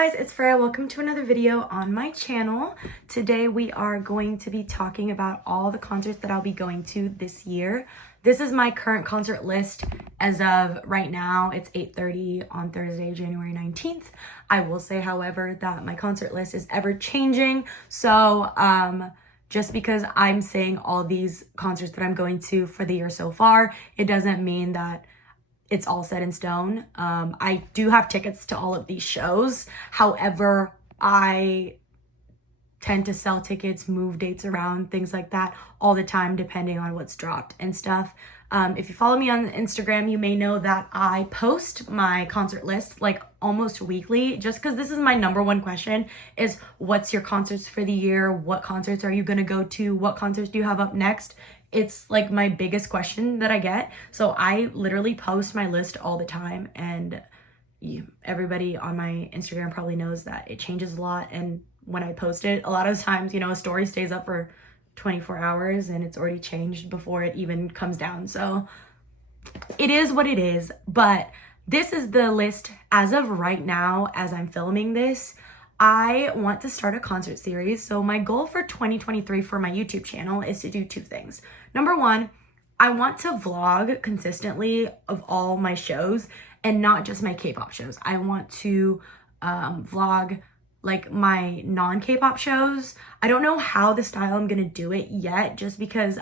guys, it's Freya. Welcome to another video on my channel. Today we are going to be talking about all the concerts that I'll be going to this year. This is my current concert list as of right now. It's 8:30 on Thursday, January 19th. I will say, however, that my concert list is ever changing. So just because I'm saying all these concerts that I'm going to for the year so far, it doesn't mean that it's all set in stone. I do have tickets to all of these shows. However, I tend to sell tickets, move dates around, things like that all the time, depending on what's dropped and stuff. If you follow me on Instagram, you may know that I post my concert list like almost weekly, just because this is my number one question is, what's your concerts for the year? What concerts are you gonna go to? What concerts do you have up next? It's like my biggest question that I get. So I literally post my list all the time, and everybody on my Instagram probably knows that it changes a lot. And when I post it, a lot of times, a story stays up for 24 hours and it's already changed before it even comes down. So it is what it is. But this is the list as of right now, as I'm filming this. I want to start a concert series. So my goal for 2023 for my YouTube channel is to do two things. Number one, I want to vlog consistently of all my shows and not just my K-pop shows. I want to vlog like my non-K-pop shows. I don't know how the style I'm gonna do it yet, just because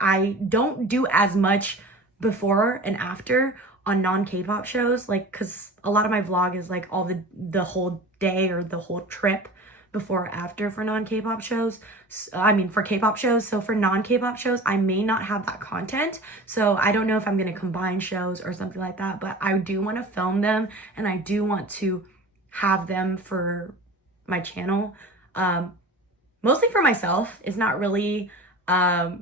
I don't do as much before and after on non-K-pop shows, like, because a lot of my vlog is like all the whole day or the whole trip before or after for non-K-pop shows. For K-pop shows. So for non-K-pop shows, I may not have that content. So I don't know if I'm gonna combine shows or something like that, but I do want to film them and I do want to have them for my channel. Mostly for myself. It's not really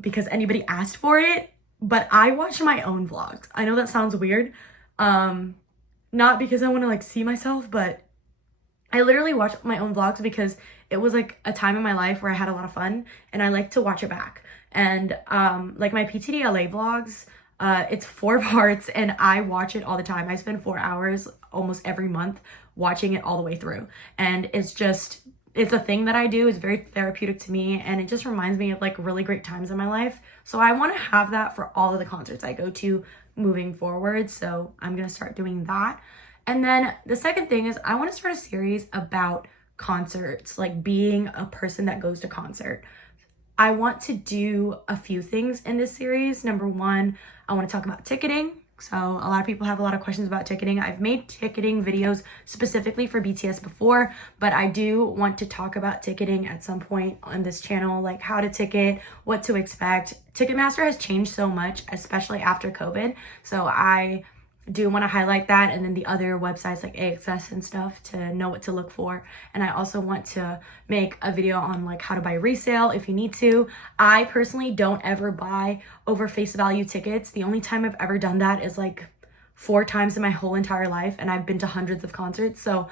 because anybody asked for it, but I watch my own vlogs. I know that sounds weird. Not because I want to like see myself, but I literally watch my own vlogs because it was like a time in my life where I had a lot of fun and I like to watch it back. And like my PTDLA vlogs, it's 4 parts and I watch it all the time. I spend 4 hours almost every month watching it all the way through. And it's a thing that I do. It's very therapeutic to me and it just reminds me of like really great times in my life. So I want to have that for all of the concerts I go to moving forward. So I'm going to start doing that. And then the second thing is I want to start a series about concerts, like being a person that goes to concert. I want to do a few things in this series. Number one, I want to talk about ticketing. So a lot of people have a lot of questions about ticketing. I've made ticketing videos specifically for BTS before, but I do want to talk about ticketing at some point on this channel, like how to ticket, what to expect. Ticketmaster has changed so much, especially after COVID. So I do want to highlight that, and then the other websites like AXS and stuff to know what to look for. And I also want to make a video on like how to buy resale if you need to. I personally don't ever buy over face value tickets. The only time I've ever done that is like 4 times in my whole entire life, and I've been to hundreds of concerts. So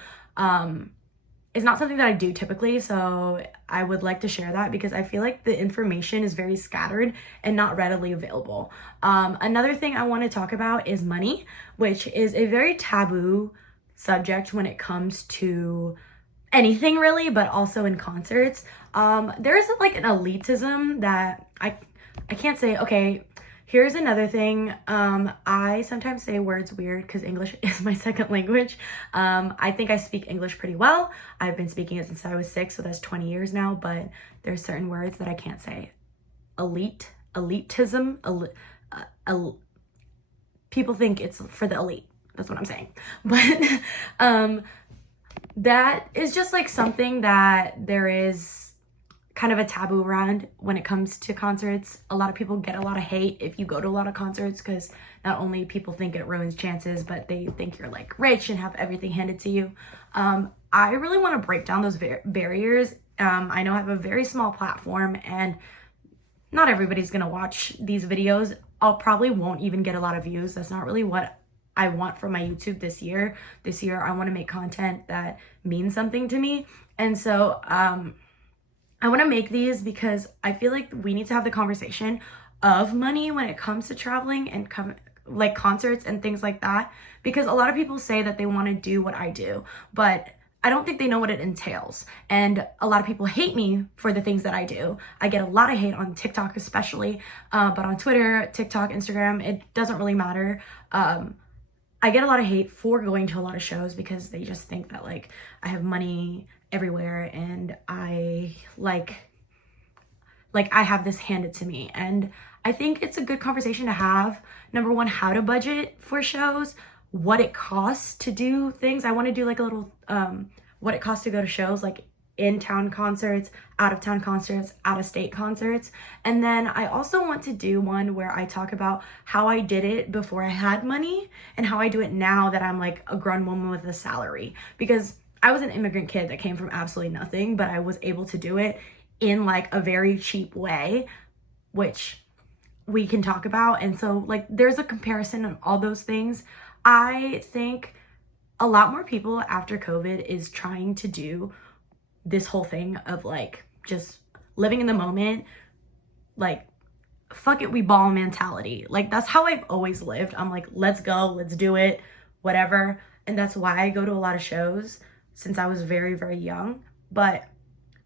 it's not something that I do typically, so I would like to share that because I feel like the information is very scattered and not readily available. Another thing I want to talk about is money, which is a very taboo subject when it comes to anything really, but also in concerts. There's like an elitism that I can't say, okay, here's another thing. I sometimes say words weird because English is my second language. I think I speak English pretty well. I've been speaking it since I was 6, so that's 20 years now, but there's certain words that I can't say. Elitism, people think it's for the elite. That's what I'm saying. But that is just like something that there is kind of a taboo around when it comes to concerts. A lot of people get a lot of hate if you go to a lot of concerts because not only people think it ruins chances, but they think you're like rich and have everything handed to you. I really want to break down those barriers. I know I have a very small platform and not everybody's gonna watch these videos. I'll probably won't even get a lot of views. That's not really what I want from my YouTube this year. This year I want to make content that means something to me. And so I want to make these because I feel like we need to have the conversation of money when it comes to traveling and like concerts and things like that, because a lot of people say that they want to do what I do, but I don't think they know what it entails. And a lot of people hate me for the things that I do. I get a lot of hate on TikTok especially, but on Twitter, TikTok, Instagram, it doesn't really matter. I get a lot of hate for going to a lot of shows because they just think that like I have money everywhere and I I have this handed to me. And I think it's a good conversation to have. Number one, how to budget for shows, what it costs to do things. I want to do like a little what it costs to go to shows, like in-town concerts, out-of-town concerts, out-of-state concerts. And then I also want to do one where I talk about how I did it before I had money and how I do it now that I'm like a grown woman with a salary. Because I was an immigrant kid that came from absolutely nothing, but I was able to do it in like a very cheap way, which we can talk about. And so like there's a comparison on all those things. I think a lot more people after COVID is trying to do this whole thing of like just living in the moment, like fuck it, we ball mentality. Like that's how I've always lived. I'm like, let's go, let's do it, whatever. And that's why I go to a lot of shows since I was very, very young. But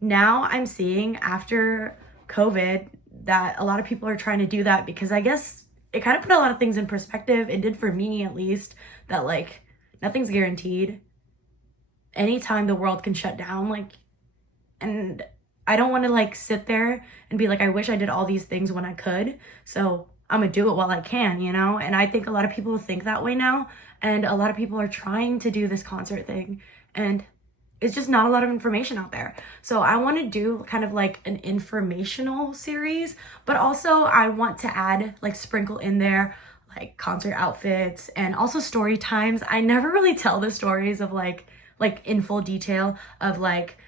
now I'm seeing after COVID that a lot of people are trying to do that because I guess it kind of put a lot of things in perspective. It did for me at least, that like nothing's guaranteed. Anytime the world can shut down, like, and I don't want to like sit there and be like, I wish I did all these things when I could. So I'm gonna do it while I can, you know? And I think a lot of people think that way now. And a lot of people are trying to do this concert thing. And it's just not a lot of information out there. So I want to do kind of like an informational series, but also I want to add, like sprinkle in there, like concert outfits and also story times. I never really tell the stories of like in full detail of like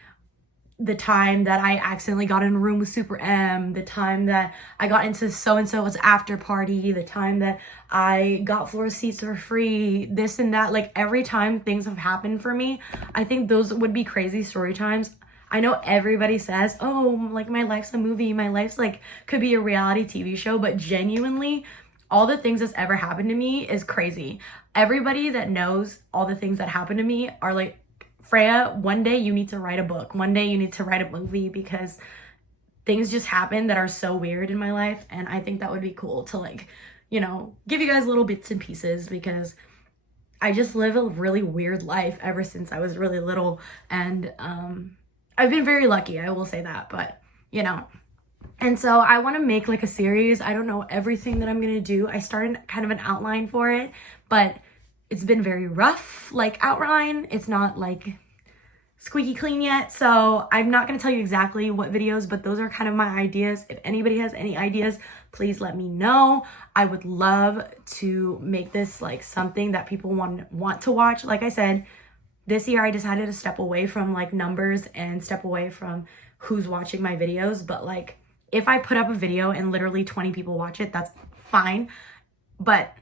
the time that I accidentally got in a room with Super M, the time that I got into so-and-so's after party, the time that I got floor seats for free, this and that. Like every time things have happened for me, I think those would be crazy story times. I know everybody says, oh, like my life's a movie, my life's like could be a reality TV show, but genuinely all the things that's ever happened to me is crazy. Everybody that knows all the things that happened to me are like, Freya, one day you need to write a book. One day you need to write a movie because things just happen that are so weird in my life. And I think that would be cool to like, you know, give you guys little bits and pieces because I just live a really weird life ever since I was really little. And I've been very lucky, I will say that, but you know. And so I want to make like a series. I don't know everything that I'm going to do. I started kind of an outline for it, but it's been very rough, like outline. It's not like squeaky clean yet. So I'm not going to tell you exactly what videos, but those are kind of my ideas. If anybody has any ideas, please let me know. I would love to make this like something that people want to watch. Like I said, this year I decided to step away from like numbers and step away from who's watching my videos. But like if I put up a video and literally 20 people watch it, that's fine. But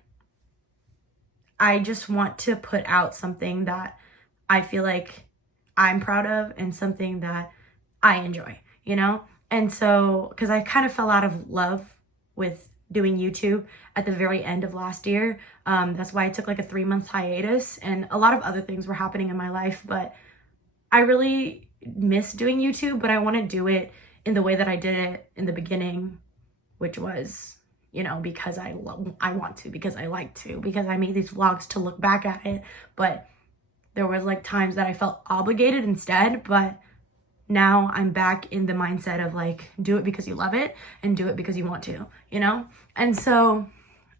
I just want to put out something that I feel like I'm proud of and something that I enjoy, you know? And so, because I kind of fell out of love with doing YouTube at the very end of last year. That's why I took like a 3-month hiatus and a lot of other things were happening in my life, but I really miss doing YouTube, but I want to do it in the way that I did it in the beginning, which was, you know, because I want to, because I like to, because I made these vlogs to look back at it. But there was like times that I felt obligated instead, but now I'm back in the mindset of like, do it because you love it and do it because you want to, you know? And so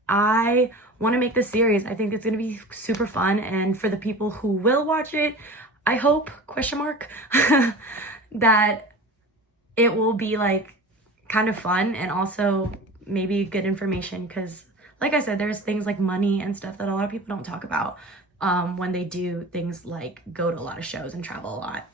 I want to make this series. I think it's going to be super fun. And for the people who will watch it, I hope, question mark, that it will be like kind of fun and also maybe good information. Because like I said, there's things like money and stuff that a lot of people don't talk about when they do things like go to a lot of shows and travel a lot.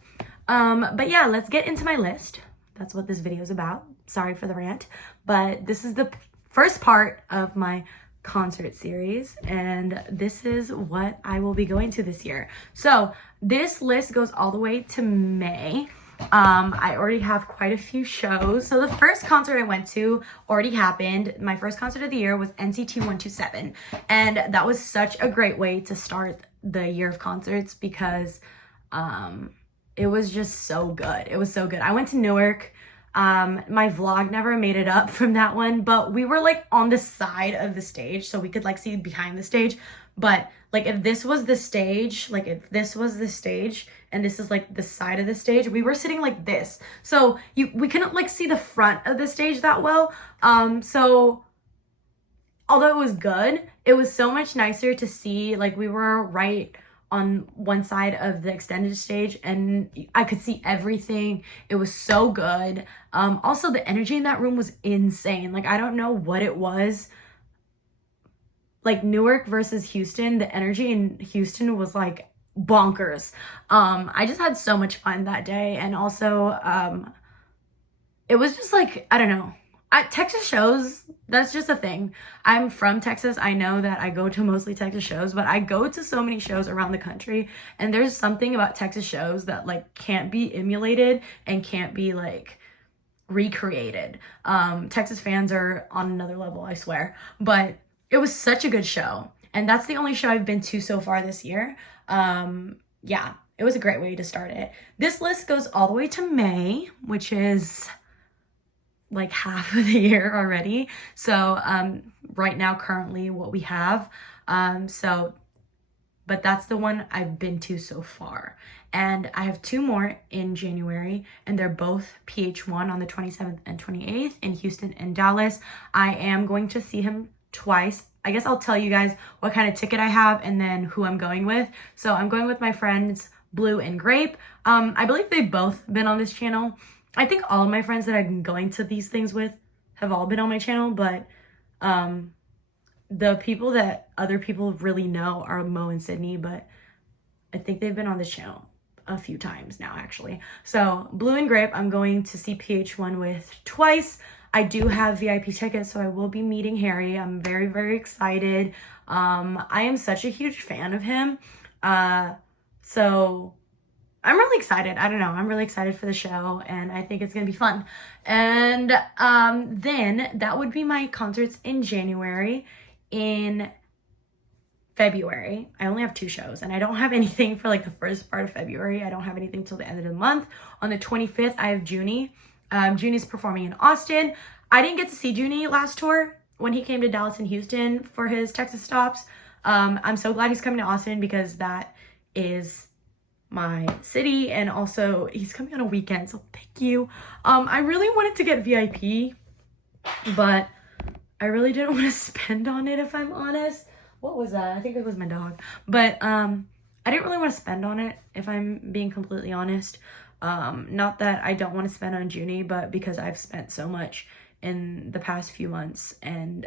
But yeah, let's get into my list. That's what this video is about. Sorry for the rant, but this is the first part of my concert series, and this is what I will be going to this year. So this list goes all the way to May. I already have quite a few shows. So the first concert I went to already happened. My first concert of the year was NCT 127, and that was such a great way to start the year of concerts because It was just so good. It was so good. I went to Newark. My vlog never made it up from that one, but we were like on the side of the stage, so we could like see behind the stage. But like if this was the stage, and this is like the side of the stage, we were sitting like this. So we couldn't like see the front of the stage that well. So although it was good, it was so much nicer to see, like we were right on one side of the extended stage and I could see everything. It was so good. Also the energy in that room was insane. Like I don't know what it was. Like Newark versus Houston, the energy in Houston was like bonkers. I just had so much fun that day. And also it was just like, I don't know. Texas shows, that's just a thing. I'm from Texas. I know that I go to mostly Texas shows, but I go to so many shows around the country, and there's something about Texas shows that like can't be emulated and can't be like recreated. Texas fans are on another level, I swear. But it was such a good show, and that's the only show I've been to so far this year. Yeah, it was a great way to start it. This list goes all the way to May, which is like half of the year already. So right now currently what we have, but that's the one I've been to so far, and I have 2 more in January, and they're both PH1 on the 27th and 28th in Houston and Dallas. I am going to see him twice. I guess I'll tell you guys what kind of ticket I have and then who I'm going with. So I'm going with my friends Blue and Grape. I believe they've both been on this channel. I think all of my friends that I'm going to these things with have all been on my channel, but the people that other people really know are Mo and Sydney, but I think they've been on this channel a few times now, actually. So Blue and Grape, I'm going to see PH1 with twice. I do have VIP tickets, so I will be meeting Harry. I'm very, very excited. I am such a huge fan of him. So I'm really excited. I don't know. I'm really excited for the show, and I think it's going to be fun. And then that would be my concerts in January. In February, I only have 2 shows, and I don't have anything for like the first part of February. I don't have anything till the end of the month. On the 25th, I have Junie. Junie's performing in Austin. I didn't get to see Junie last tour when he came to Dallas and Houston for his Texas stops. I'm so glad he's coming to Austin because that is my city, and also he's coming on a weekend, so thank you. I really wanted to get VIP, but I really didn't want to spend on it, if I'm honest. What was that? I think it was my dog. But I didn't really want to spend on it, if I'm being completely honest. Not that I don't want to spend on Junie, but because I've spent so much in the past few months, and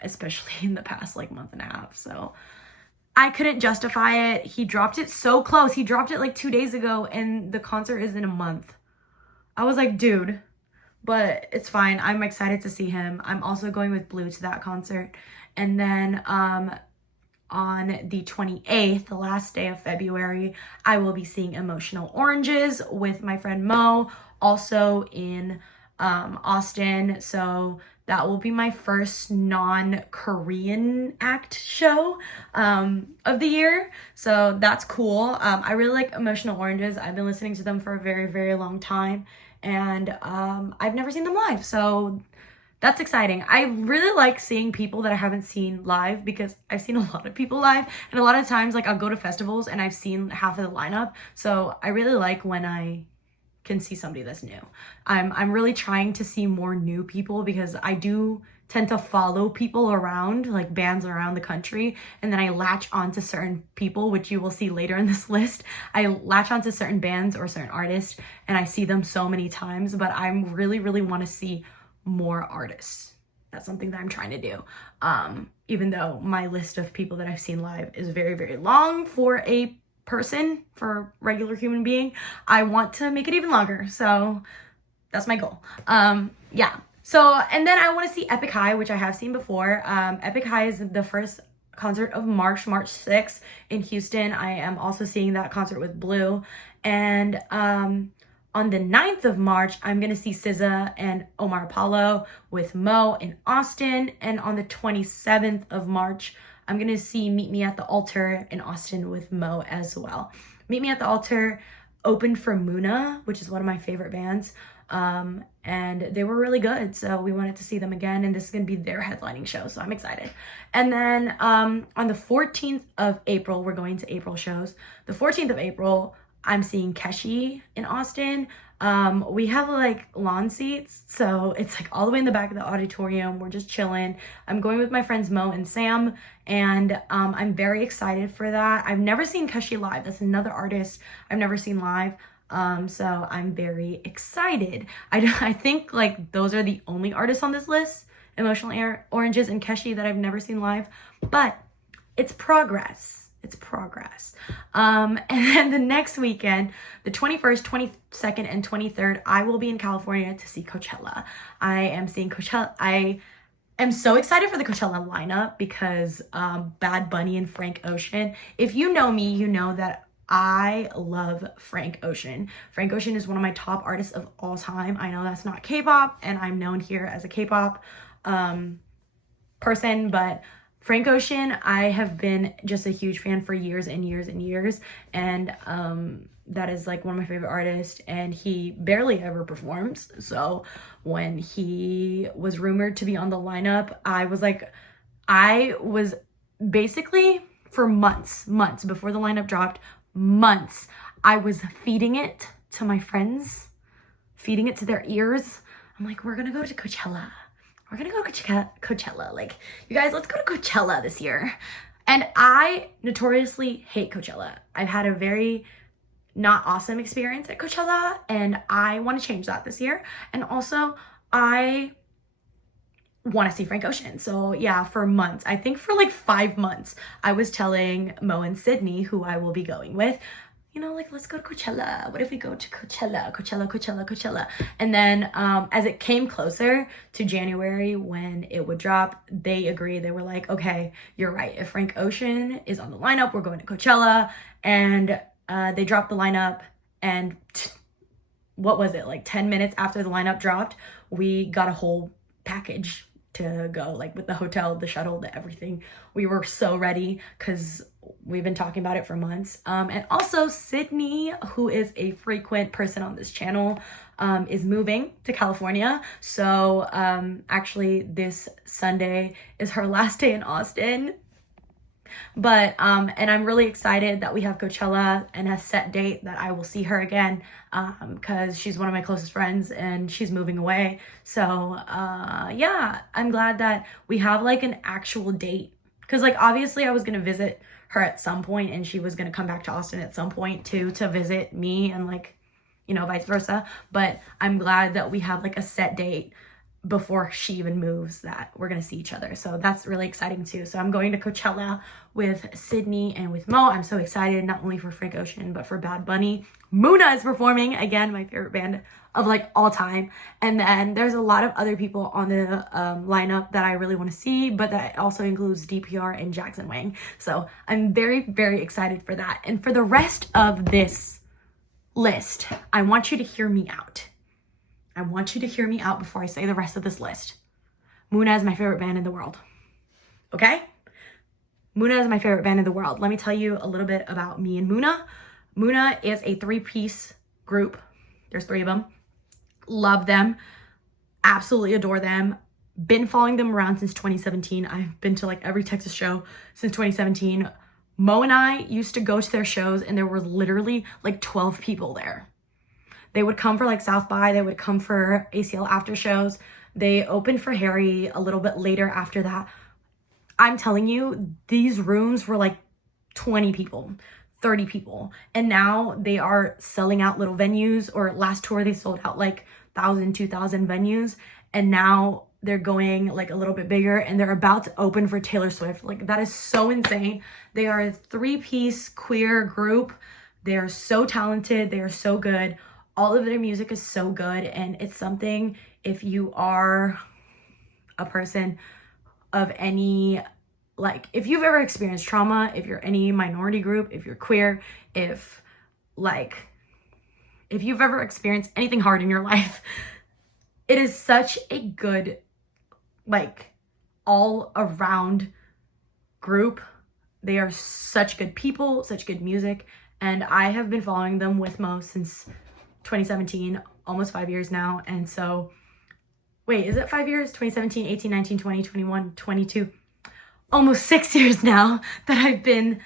especially in the past like month and a half. So I couldn't justify it. He dropped it so close. He dropped it like 2 days ago, and the concert is in a month. I was like, dude, but it's fine. I'm excited to see him. I'm also going with Blue to that concert. And then on the 28th, the last day of February, I will be seeing Emotional Oranges with my friend Mo, also in Austin. So that will be my first non-Korean act show of the year. So that's cool. I really like Emotional Oranges. I've been listening to them for a very, very long time. And I've never seen them live. So that's exciting. I really like seeing people that I haven't seen live because I've seen a lot of people live. And a lot of times, like, I'll go to festivals and I've seen half of the lineup. So I really like when I can see somebody that's new. I'm really trying to see more new people because I do tend to follow people around, like bands around the country, and then I latch onto certain people, which you will see later in this list. I latch onto certain bands or certain artists and I see them so many times, but I really, really want to see more artists. That's something that I'm trying to do. Even though my list of people that I've seen live is very, very long for a person, for a regular human being, I want to make it even longer. So that's my goal. Yeah. So, and then I want to see Epic High, which I have seen before. Epic High is the first concert of March 6th in Houston. I am also seeing that concert with Blue. And on the 9th of March, I'm going to see SZA and Omar Apollo with Mo in Austin. And on the 27th of March, I'm going to see Meet Me at the Altar in Austin with Mo as well. Meet Me at the Altar opened for Muna, which is one of my favorite bands. And they were really good, so we wanted to see them again, and this is gonna be their headlining show, so I'm excited. And then on the 14th of April, we're going to April shows. The 14th of April, I'm seeing Keshi in Austin. We have like lawn seats, so it's like all the way in the back of the auditorium. We're just chilling. I'm going with my friends Mo and Sam, and I'm very excited for that. I've never seen Keshi live. That's another artist I've never seen live. So I'm very excited. I think like those are the only artists on this list, Emotional Oranges and Keshi, that I've never seen live, but it's progress. It's progress. And then the next weekend, the 21st, 22nd, and 23rd, I will be in California to see Coachella. I am seeing Coachella. I am so excited for the Coachella lineup because Bad Bunny and Frank Ocean. If you know me, you know that I love Frank Ocean. Frank Ocean is one of my top artists of all time. I know that's not K-pop, and I'm known here as a K-pop person, but Frank Ocean, I have been just a huge fan for years and years and years, and that is like one of my favorite artists, and he barely ever performs. So when he was rumored to be on the lineup, I was basically for months before the lineup dropped, I was feeding it to my friends, feeding it to their ears. I'm like, we're gonna go to Coachella. We're gonna go to Coachella. Like, you guys, let's go to Coachella this year. And I notoriously hate Coachella. I've had a very not awesome experience at Coachella, and I want to change that this year. And also, I want to see Frank Ocean. So yeah, for months, I think for like 5 months, I was telling Mo and Sydney, who I will be going with, you know, like, let's go to Coachella. What if we go to Coachella? And then as it came closer to January when it would drop, they agreed. They were like, okay, you're right. If Frank Ocean is on the lineup, we're going to Coachella. And they dropped the lineup, and what was it? Like 10 minutes after the lineup dropped, we got a whole package to go, like with the hotel, the shuttle, the everything. We were so ready because we've been talking about it for months. And also Sydney, who is a frequent person on this channel, is moving to California. So actually this Sunday is her last day in Austin. But and I'm really excited that we have Coachella and a set date that I will see her again, because she's one of my closest friends and she's moving away. So yeah, I'm glad that we have like an actual date, because like obviously I was gonna visit her at some point and she was gonna come back to Austin at some point too to visit me, and like, you know, vice versa. But I'm glad that we have like a set date before she even moves that we're gonna see each other. So that's really exciting too. So I'm going to Coachella with Sydney and with Mo. I'm so excited, not only for Frank Ocean, but for Bad Bunny. Muna is performing, again, my favorite band of like all time. And then there's a lot of other people on the lineup that I really want to see, but that also includes DPR and Jackson Wang. So I'm very, very excited for that. And for the rest of this list, I want you to hear me out. I want you to hear me out before I say the rest of this list. Muna is my favorite band in the world. Okay? Muna is my favorite band in the world. Let me tell you a little bit about me and Muna. Muna is a 3-piece group. There's 3 of them. Love them. Absolutely adore them. Been following them around since 2017. I've been to like every Texas show since 2017. Mo and I used to go to their shows and there were literally like 12 people there. They would come for like South by, they would come for ACL after shows. They opened for Harry a little bit later after that. I'm telling you, these rooms were like 20 people, 30 people. And now they are selling out little venues, or last tour they sold out like 1,000, 2,000 venues. And now they're going like a little bit bigger and they're about to open for Taylor Swift. Like, that is so insane. They are a 3-piece queer group. They are so talented. They are so good. All of their music is so good, and it's something, if you are a person of any, like, if you've ever experienced trauma, if you're any minority group, if you're queer, if you've ever experienced anything hard in your life, it is such a good, like, all around group. They are such good people, such good music, and I have been following them with Mo since 2017, almost 5 years now. And so, wait, is it 5 years? 2017, 18, 19, 20, 21, 22, almost 6 years now that I've been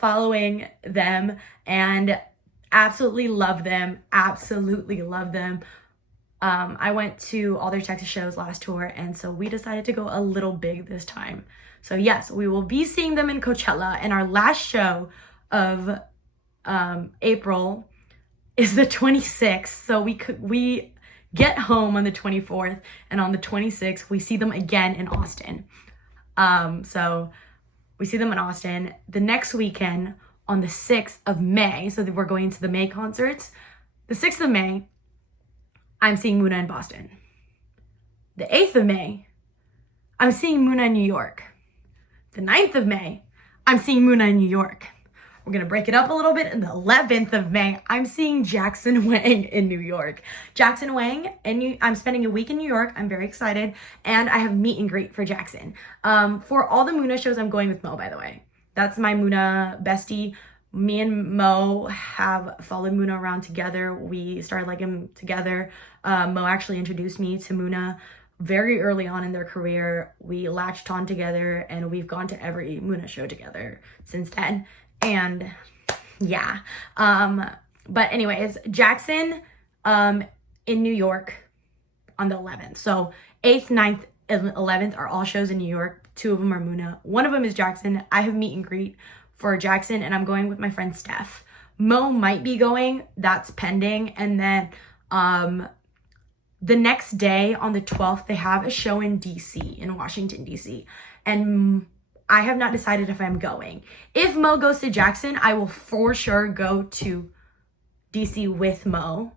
following them, and absolutely love them. Absolutely love them. I went to all their Texas shows last tour, and so we decided to go a little big this time. So yes, we will be seeing them in Coachella, and our last show of April is the 26th. So we get home on the 24th, and on the 26th we see them again in Austin. So we see them in Austin the next weekend on the 6th of May. So we're going to the May concerts. The 6th of May, I'm seeing Muna in Boston. The 8th of May, I'm seeing Muna in New York. The 9th of May, I'm seeing Muna in New York. We're going to break it up a little bit. And the 11th of May, I'm seeing Jackson Wang in New York. Jackson Wang, and I'm spending a week in New York. I'm very excited. And I have meet and greet for Jackson. For all the Muna shows, I'm going with Mo, by the way. That's my Muna bestie. Me and Mo have followed Muna around together. We started liking him together. Mo actually introduced me to Muna very early on in their career. We latched on together, and we've gone to every Muna show together since then. And yeah. But anyways, Jackson in New York on the 11th. So 8th, 9th, and 11th are all shows in New York. 2 of them are Muna. 1 of them is Jackson. I have meet and greet for Jackson, and I'm going with my friend Steph. Mo might be going. That's pending. And then the next day on the 12th, they have a show in DC, in Washington, DC. And I have not decided if I'm going. If Mo goes to Jackson, I will for sure go to DC with Mo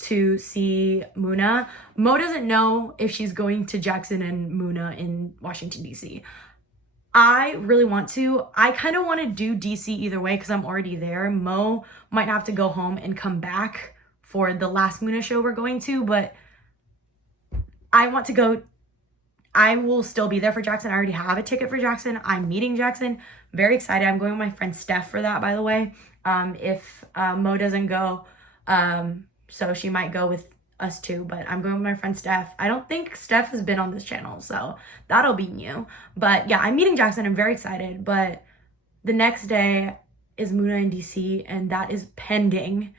to see Muna. Mo doesn't know if she's going to Jackson and Muna in Washington, DC. I really want to. I kind of want to do DC either way because I'm already there. Mo might have to go home and come back for the last Muna show we're going to, but I want to go. I will still be there for Jackson. I already have a ticket for Jackson. I'm meeting Jackson. Very excited. I'm going with my friend Steph for that, by the way. If Mo doesn't go, so she might go with us too, but I'm going with my friend Steph. I don't think Steph has been on this channel, so that'll be new. But yeah, I'm meeting Jackson. I'm very excited. But the next day is Muna in DC, and that is pending.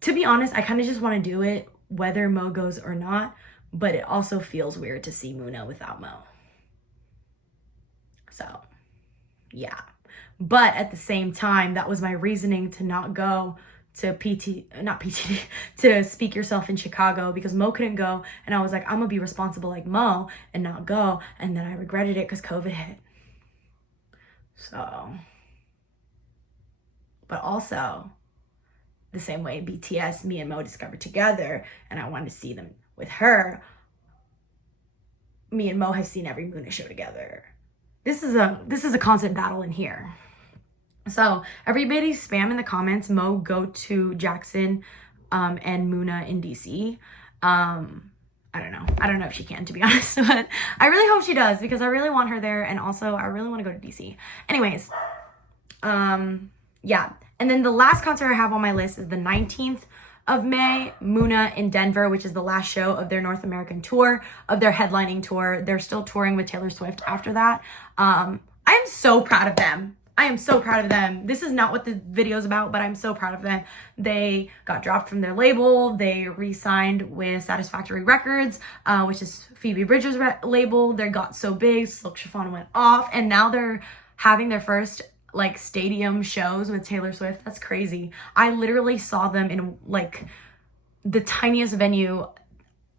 To be honest, I kind of just want to do it whether Mo goes or not, but it also feels weird to see Muna without Mo. So yeah, but at the same time, that was my reasoning to not go to to Speak Yourself in Chicago, because Mo couldn't go, and I was like, I'm gonna be responsible like Mo and not go, and then I regretted it because COVID hit. So, but also the same way BTS, me and Mo discovered together, and I wanted to see them with her. Me and Mo have seen every Muna show together. This is a constant battle in here. So everybody spam in the comments, Mo go to Jackson and Muna in DC. I don't know if she can, to be honest, but I really hope she does, because I really want her there, and also I really want to go to DC. Anyways, yeah. And then the last concert I have on my list is the 19th of May, Muna in Denver, which is the last show of their North American tour, of their headlining tour. They're still touring with Taylor Swift after that. I am so proud of them. I am so proud of them. This is not what the video is about, but I'm so proud of them. They got dropped from their label. They re-signed with Satisfactory Records, which is Phoebe Bridgers' label. They got so big, Silk Chiffon went off, and now they're having their first like stadium shows with Taylor Swift. That's crazy. I literally saw them in like the tiniest venue.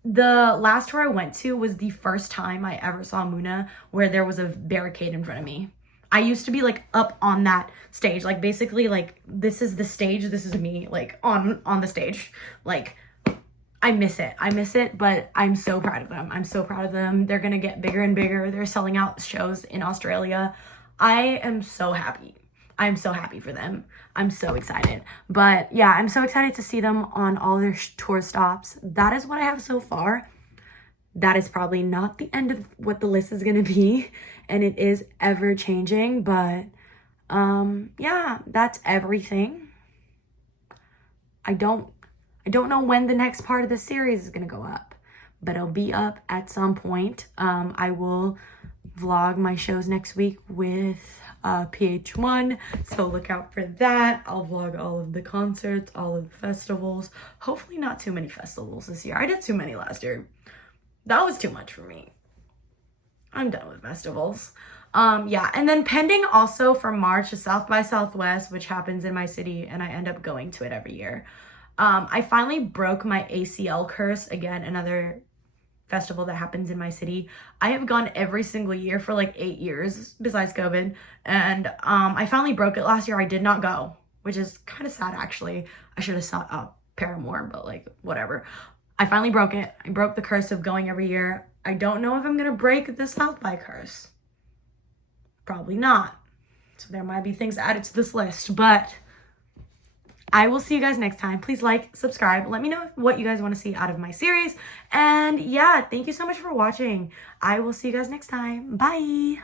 The last tour I went to was the first time I ever saw Muna where there was a barricade in front of me. I used to be like up on that stage, like basically like this is the stage, this is me like on the stage. Like I miss it, but I'm so proud of them. I'm so proud of them. They're gonna get bigger and bigger. They're selling out shows in Australia. I am so happy. I'm so happy for them. I'm so excited. But yeah, I'm so excited to see them on all their tour stops. That is what I have so far. That is probably not the end of what the list is going to be, and it is ever changing, but Yeah, that's everything. I don't know when the next part of the series is gonna go up, but it'll be up at some point. I will vlog my shows next week with PH1, so look out for that. I'll vlog all of the concerts, all of the festivals. Hopefully not too many festivals this year. I did too many last year. That was too much for me. I'm done with festivals. Yeah, and then pending also for March is South by Southwest, which happens in my city, and I end up going to it every year. I finally broke my ACL curse. Again, another festival that happens in my city. I have gone every single year for like 8 years besides COVID, and I finally broke it last year. I did not go, which is kind of sad actually. I should have sought out Paramore, but like whatever. I finally broke it. I broke the curse of going every year. I don't know if I'm gonna break the South by curse. Probably not. So there might be things added to this list, but I will see you guys next time. Please like, subscribe. Let me know what you guys want to see out of my series. And yeah, thank you so much for watching. I will see you guys next time. Bye.